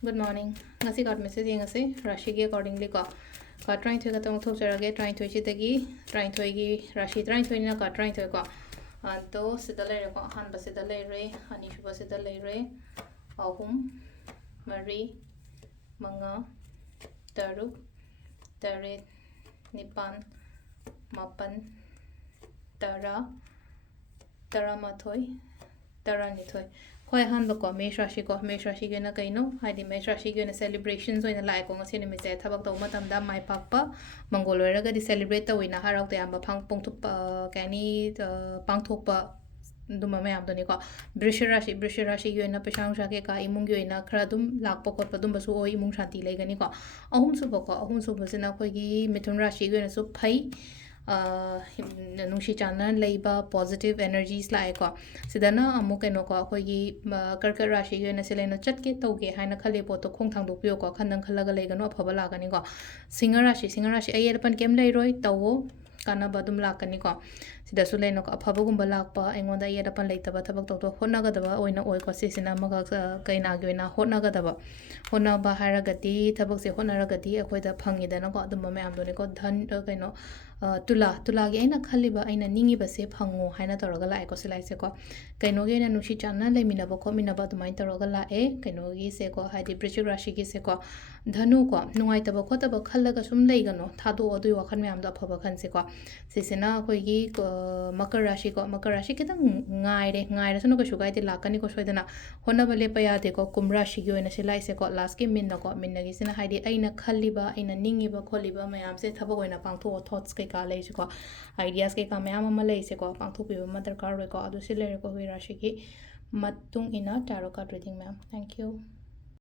Good morning. Ngasi got message ngasi Rashi ki accordingly ka trying to katong thok charage trying to chi tagi trying to gi Rashi trying to na ka trying to ko to sidale ko han ba sidale re ani shuba sidale re ahum mari manga taruk taret nipan mapan tara taramathoi taranithoi Hoi han ba ko mesh rashi ge na kaino haidi mesh rashi ge na celebrations oina lai ko ngasi ni mi se thabak to matam da mai pak pa mongol ra ga di celebrate to ina harau te am ba phang pong thup kani pang thok pa duma me am do ni ko brish rashi ge na pesang sha ke ka imung ge na khra dum lak pa khot pa dum ba su oi imung shanti lai ga ni ko ahum su ba se na khoi gi mithun rashi ge na su phai nungshi chana leiba positive energies lai ko sidana amu keno ko khoi karka rashi ge na selena chatke toge haina khale po to khong thang do pyo ko khandang khalaga leigano phaba la gani ko singa rashi ayel pan kem lei roi tawo kana badum la kani ko sida su leino ko phaba gumba lakpa engonda ayel pan leitaba thabak to to honna ga daba oina oi ko sisina maga kaina ge na honna ga daba honna ba haragati thabak se honna ragati akhoi da phangi dana ko adum me am do ni ko dhan kaino tula ge aina khaliba aina ningi ba se phango haina toraga la ko silai se ko kaino ge na nushi chana le mina ba ko mina ba tumai toraga la kaino gi se ko haidi brichik rashi gi se ko dhanu ko nungai ta ba khota ba khallaga sum lei gano thado adui wakhan me am da phaba khan se ko sisina khoi gi makar rashi kitang ngai re sunu ko shugai te lakani ko soidana hona ba le pa ya de ko kum rashi gi oina silai se ko last ki min na gi sina haidi aina khaliba aina ningi ba kholiba mayam se thaba oina pangtho thoughts ke ka lei se ko ideas ke ka mayam ma lei se ko pangtho pi ma darkar roi ko adu sile ko wi rashi ki matung ina tarot card reading ma'am thank you